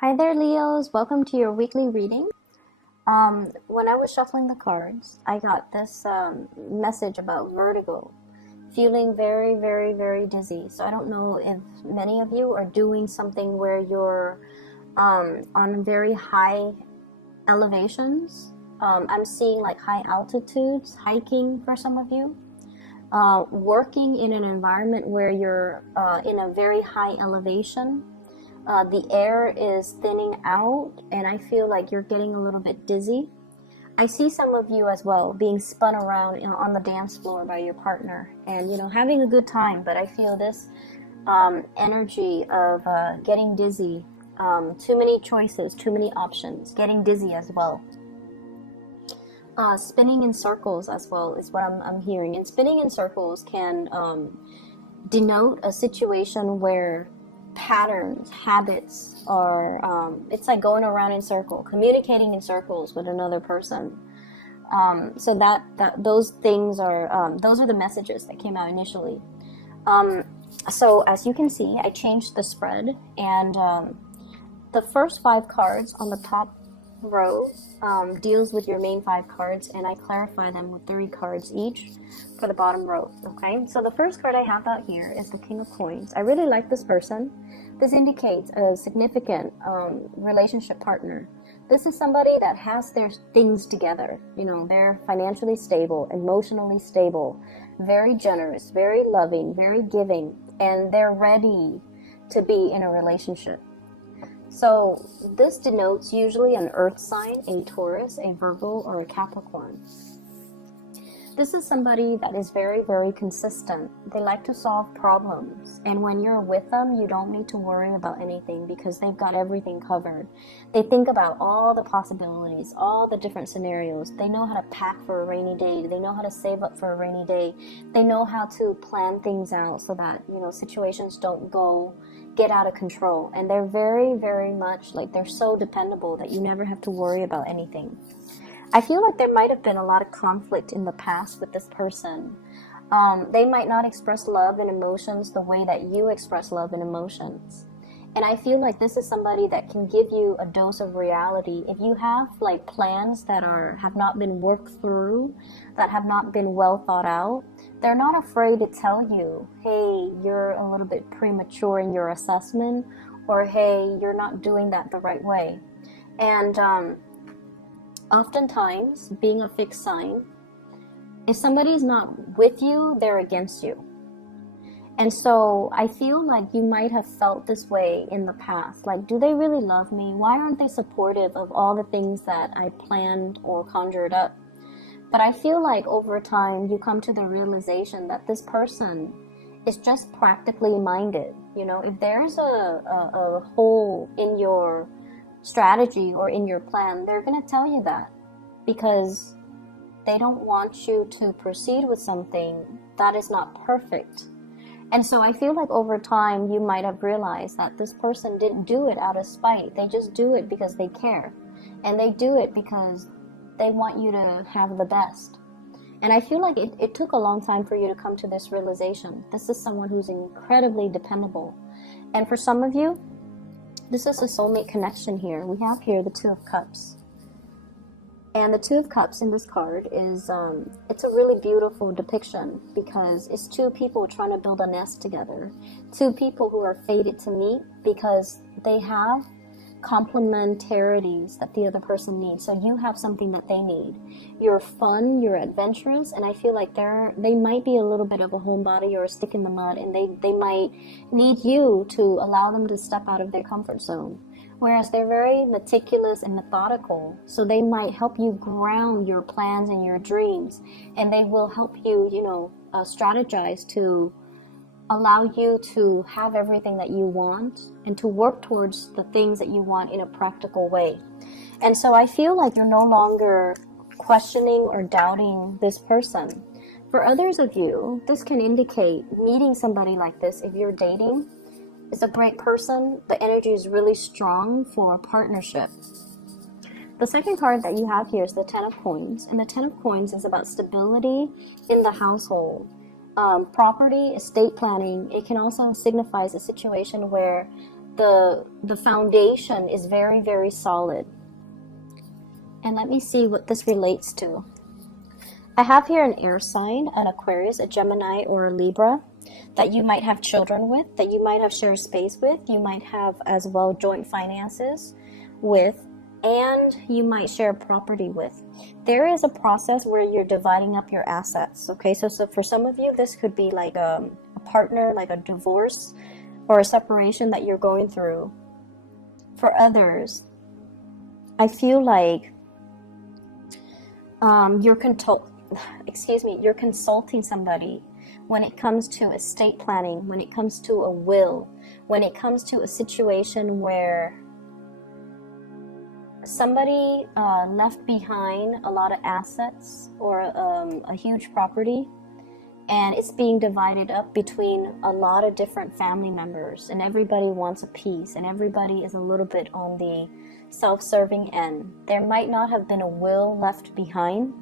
Hi there, Leos. Welcome to your weekly reading. When I was shuffling the cards, I got this message about vertigo, feeling very, very, very dizzy. So I don't know if many of you are doing something where you're on very high elevations. I'm seeing like high altitudes, hiking for some of you. Working in an environment where you're in a very high elevation. The air is thinning out, and I feel like you're getting a little bit dizzy. I see some of you as well being spun around on the dance floor by your partner and, having a good time. But I feel this energy of getting dizzy, too many choices, too many options, getting dizzy as well. Spinning in circles as well is what I'm hearing. And spinning in circles can denote a situation where patterns, habits are, it's like going around in circle, communicating in circles with another person. So that those things are, those are the messages that came out initially. So as you can see, I changed the spread, and the first 5 cards on the top row deals with your main 5 cards, and I clarify them with 3 cards each for the bottom row. Okay, so the first card I have out here is the King of Coins. I really like this person. This indicates a significant relationship partner. This is somebody that has their things together. They're financially stable, emotionally stable, very generous, very loving, very giving, and they're ready to be in a relationship. So this denotes usually an earth sign, a Taurus, a Virgo, or a Capricorn. This is somebody that is very, very consistent. They like to solve problems. And when you're with them, you don't need to worry about anything because they've got everything covered. They think about all the possibilities, all the different scenarios. They know how to pack for a rainy day. They know how to save up for a rainy day. They know how to plan things out so that, situations don't get out of control. And they're very, very much like they're so dependable that you never have to worry about anything. I feel like there might have been a lot of conflict in the past with this person. They might not express love and emotions the way that you express love and emotions. And I feel like this is somebody that can give you a dose of reality. If you have like plans that have not been worked through, that have not been well thought out, they're not afraid to tell you, hey, you're a little bit premature in your assessment, or hey, you're not doing that the right way. And oftentimes, being a fixed sign, if somebody's not with you, they're against you. And so I feel like you might have felt this way in the past. Like, do they really love me? Why aren't they supportive of all the things that I planned or conjured up? But I feel like over time, you come to the realization that this person is just practically minded. If there's a hole in your strategy or in your plan, they're going to tell you that because they don't want you to proceed with something that is not perfect. And so I feel like over time you might have realized that this person didn't do it out of spite. They just do it because they care, and they do it because they want you to have the best. And I feel like it took a long time for you to come to this realization. This is someone who's incredibly dependable. And for some of you, this is a soulmate connection here. We have here the Two of Cups. And the Two of Cups in this card is, it's a really beautiful depiction because it's 2 people trying to build a nest together. 2 people who are fated to meet because they have complementarities that the other person needs. So you have something that they need. You're fun, you're adventurous, and I feel like they might be a little bit of a homebody or a stick in the mud, and they might need you to allow them to step out of their comfort zone. Whereas they're very meticulous and methodical, so they might help you ground your plans and your dreams, and they will help you, strategize to allow you to have everything that you want and to work towards the things that you want in a practical way. And so I feel like you're no longer questioning or doubting this person. For others of you, this can indicate meeting somebody like this. If you're dating, is a great person. The energy is really strong for a partnership. The second card that you have here is the Ten of Coins, and the Ten of Coins is about stability in the household. Property, estate planning. It can also signify a situation where the foundation is very, very solid. And let me see what this relates to. I have here an air sign, an Aquarius, a Gemini, or a Libra that you might have children with, that you might have shared space with, you might have as well joint finances with, and you might share property with. There is a process where you're dividing up your assets, okay? So for some of you, this could be like a partner, like a divorce or a separation that you're going through. For others, I feel like you're consulting somebody when it comes to estate planning, when it comes to a will, when it comes to a situation where somebody left behind a lot of assets or a huge property, and it's being divided up between a lot of different family members, and everybody wants a piece, and everybody is a little bit on the self-serving end. There might not have been a will left behind,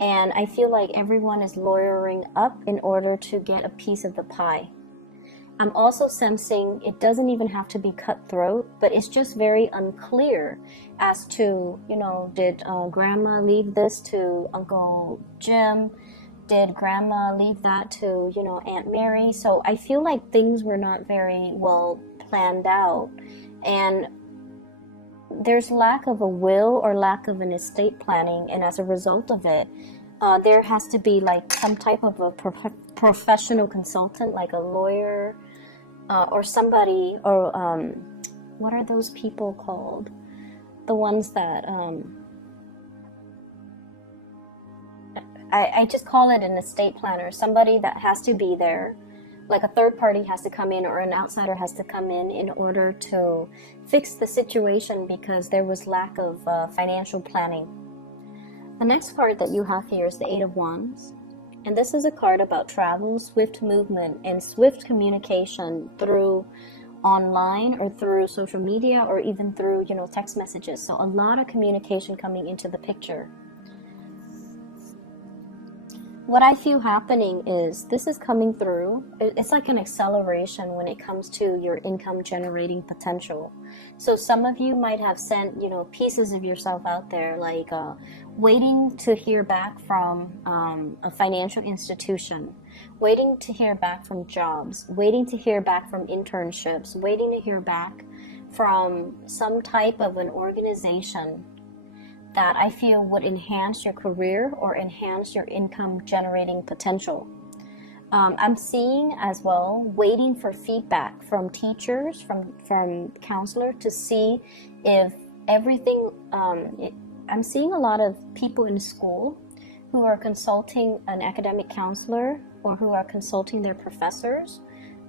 and I feel like everyone is lawyering up in order to get a piece of the pie. I'm also sensing it doesn't even have to be cutthroat, but it's just very unclear as to, you know, did grandma leave this to Uncle Jim? Did grandma leave that to, you know, Aunt Mary? So I feel like things were not very well planned out, and there's lack of a will or lack of an estate planning, and as a result of it, there has to be like some type of a professional consultant, like a lawyer or somebody, or what are those people called? The ones that I just call it an estate planner, somebody that has to be there. Like a third party has to come in, or an outsider has to come in order to fix the situation because there was lack of financial planning. The next card that you have here is the Eight of Wands. And this is a card about travel, swift movement, and swift communication through online or through social media or even through, you know, text messages. So a lot of communication coming into the picture. What I feel happening is this is coming through. It's like an acceleration when it comes to your income generating potential. So some of you might have sent, you know, pieces of yourself out there, like waiting to hear back from a financial institution, waiting to hear back from jobs, waiting to hear back from internships, waiting to hear back from some type of an organization that I feel would enhance your career or enhance your income generating potential. I'm seeing as well, waiting for feedback from teachers, from counselor, to see if everything, I'm seeing a lot of people in school who are consulting an academic counselor or who are consulting their professors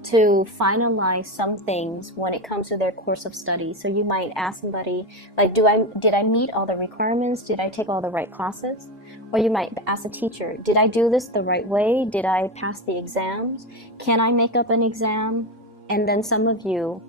to finalize some things when it comes to their course of study. So you might ask somebody, like, did I meet all the requirements? Did I take all the right classes? Or you might ask a teacher, did I do this the right way? Did I pass the exams? Can I make up an exam? And then some of you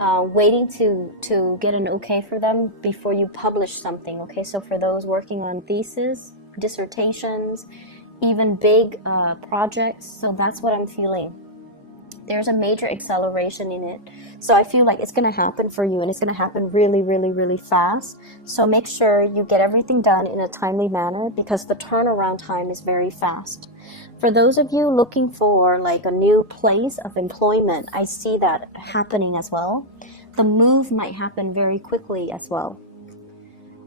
waiting to get an okay for them before you publish something. Okay, so for those working on thesis, dissertations, even big projects, so that's what I'm feeling. There's a major acceleration in it. So I feel like it's going to happen for you, and it's going to happen really, really, really fast. So make sure you get everything done in a timely manner because the turnaround time is very fast. For those of you looking for like a new place of employment, I see that happening as well. The move might happen very quickly as well.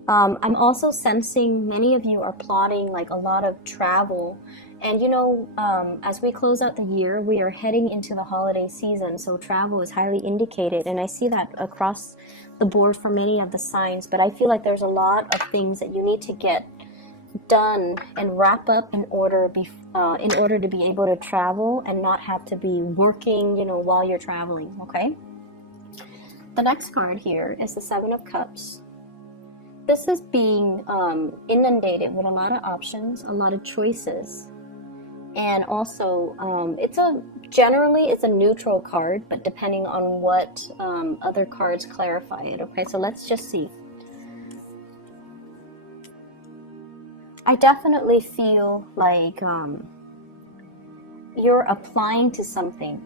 I'm also sensing many of you are plotting like a lot of travel. And you know, as we close out the year, we are heading into the holiday season, so travel is highly indicated, and I see that across the board for many of the signs. But I feel like there's a lot of things that you need to get done and wrap up in order to be able to travel and not have to be working, you know, while you're traveling. Okay. The next card here is the Seven of Cups. This is being inundated with a lot of options, a lot of choices. And also, it's a neutral card, but depending on what other cards clarify it. Okay, so let's just see. I definitely feel like you're applying to something.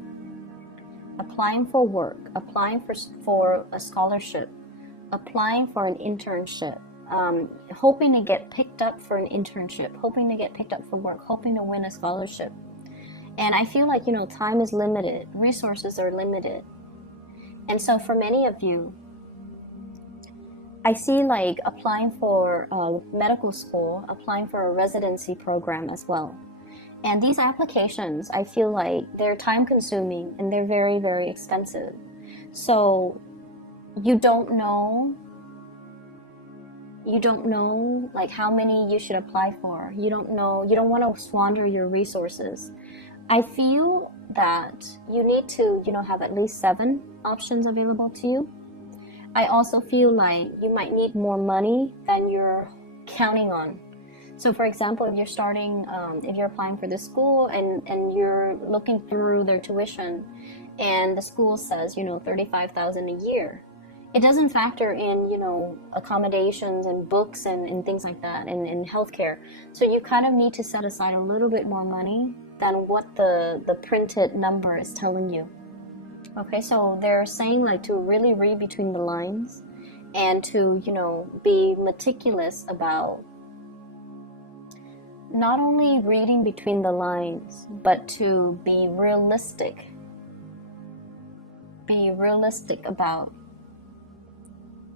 applying for work, applying for a scholarship, applying for an internship, hoping to get picked up for an internship, hoping to get picked up for work, hoping to win a scholarship. And I feel like, time is limited, resources are limited. And so for many of you, I see like applying for medical school, applying for a residency program as well. And these applications, I feel like they're time consuming and they're very, very expensive. So you don't know like how many you should apply for. You don't want to squander your resources. I feel that you need to, have at least 7 options available to you. I also feel like you might need more money than you're counting on. So for example, if you're applying for the school and you're looking through their tuition and the school says, $35,000 a year, it doesn't factor in, accommodations and books and things like that and healthcare. So you kind of need to set aside a little bit more money than what the printed number is telling you. Okay, so they're saying like to really read between the lines and to, be meticulous about not only reading between the lines, but to be realistic. Be realistic about,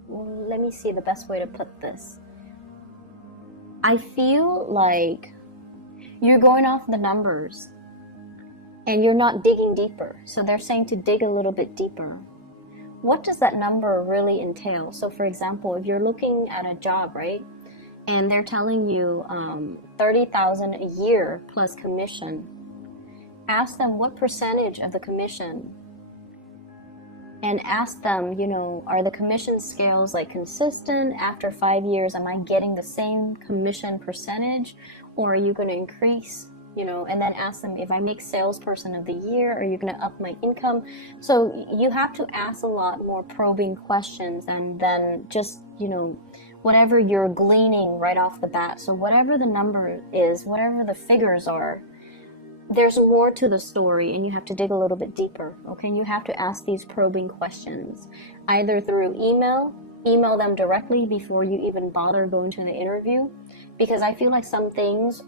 let me see the best way to put this. I feel like you're going off the numbers and you're not digging deeper. So they're saying to dig a little bit deeper. What does that number really entail? So for example, if you're looking at a job, right? And they're telling you $30,000 a year plus commission. Ask them what percentage of the commission. And ask them, are the commission scales like consistent? After 5 years, am I getting the same commission percentage? Or are you going to increase? And then ask them, if I make salesperson of the year, are you going to up my income? So you have to ask a lot more probing questions and then just, whatever you're gleaning right off the bat. So whatever the number is, whatever the figures are, there's more to the story and you have to dig a little bit deeper. Okay, you have to ask these probing questions either through email them directly before you even bother going to the interview, because I feel like some things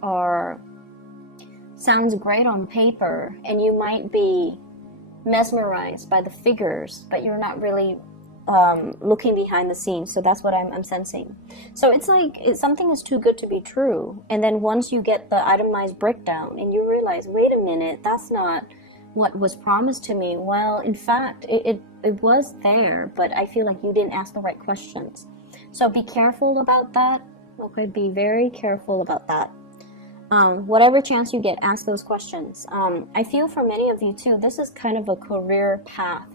sounds great on paper and you might be mesmerized by the figures, but you're not really looking behind the scenes. So that's what I'm sensing. So it's like something is too good to be true, and then once you get the itemized breakdown and you realize, wait a minute, that's not what was promised to me. Well, in fact, it was there, but I feel like you didn't ask the right questions. So be careful about that. Okay, be very careful about that. Whatever chance you get, ask those questions. I feel for many of you too, this is kind of a career path.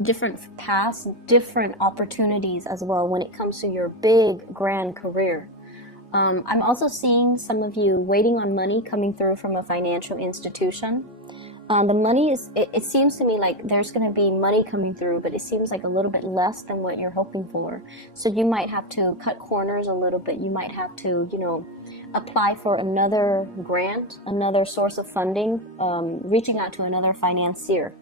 Different paths, different opportunities as well when it comes to your big, grand career. I'm also seeing some of you waiting on money coming through from a financial institution. The money it seems to me like there's going to be money coming through, but it seems like a little bit less than what you're hoping for. So you might have to cut corners a little bit. You might have to, apply for another grant, another source of funding, reaching out to another financier.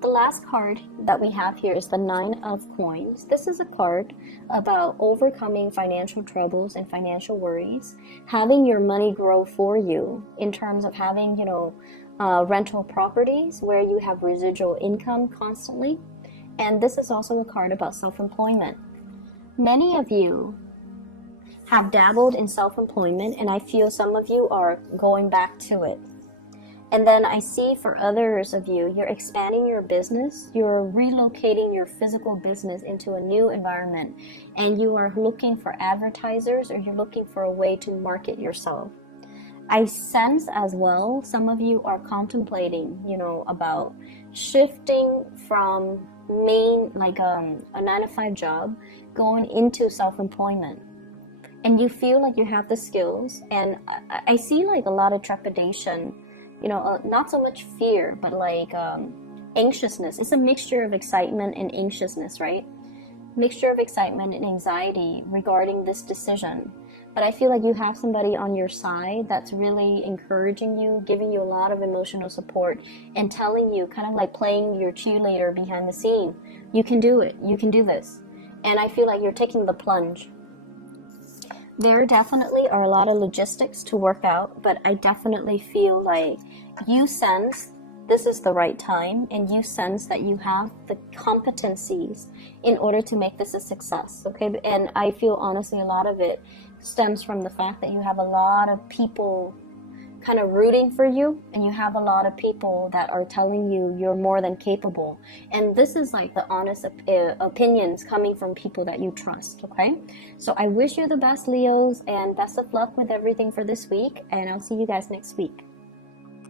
The last card that we have here is the 9 of Coins. This is a card about overcoming financial troubles and financial worries, having your money grow for you in terms of having, rental properties where you have residual income constantly. And this is also a card about self-employment. Many of you have dabbled in self-employment, and I feel some of you are going back to it. And then I see for others of you, you're expanding your business, you're relocating your physical business into a new environment, and you are looking for advertisers, or you're looking for a way to market yourself. I sense as well, some of you are contemplating, about shifting from a 9-to-5 job, going into self-employment. And you feel like you have the skills, and I see like a lot of trepidation, not so much fear, but like anxiousness. It's a mixture of excitement and anxiousness, right? Mixture of excitement and anxiety regarding this decision. but I feel like you have somebody on your side that's really encouraging you, giving you a lot of emotional support, and telling you, kind of like playing your cheerleader behind the scene, you can do it, you can do this. And I feel like you're taking the plunge. There definitely are a lot of logistics to work out, but I definitely feel like you sense this is the right time, and you sense that you have the competencies in order to make this a success, okay? And I feel honestly a lot of it stems from the fact that you have a lot of people kind of rooting for you, and you have a lot of people that are telling you you're more than capable. And this is like the honest opinions coming from people that you trust, okay? So I wish you the best, Leos, and best of luck with everything for this week, and I'll see you guys next week.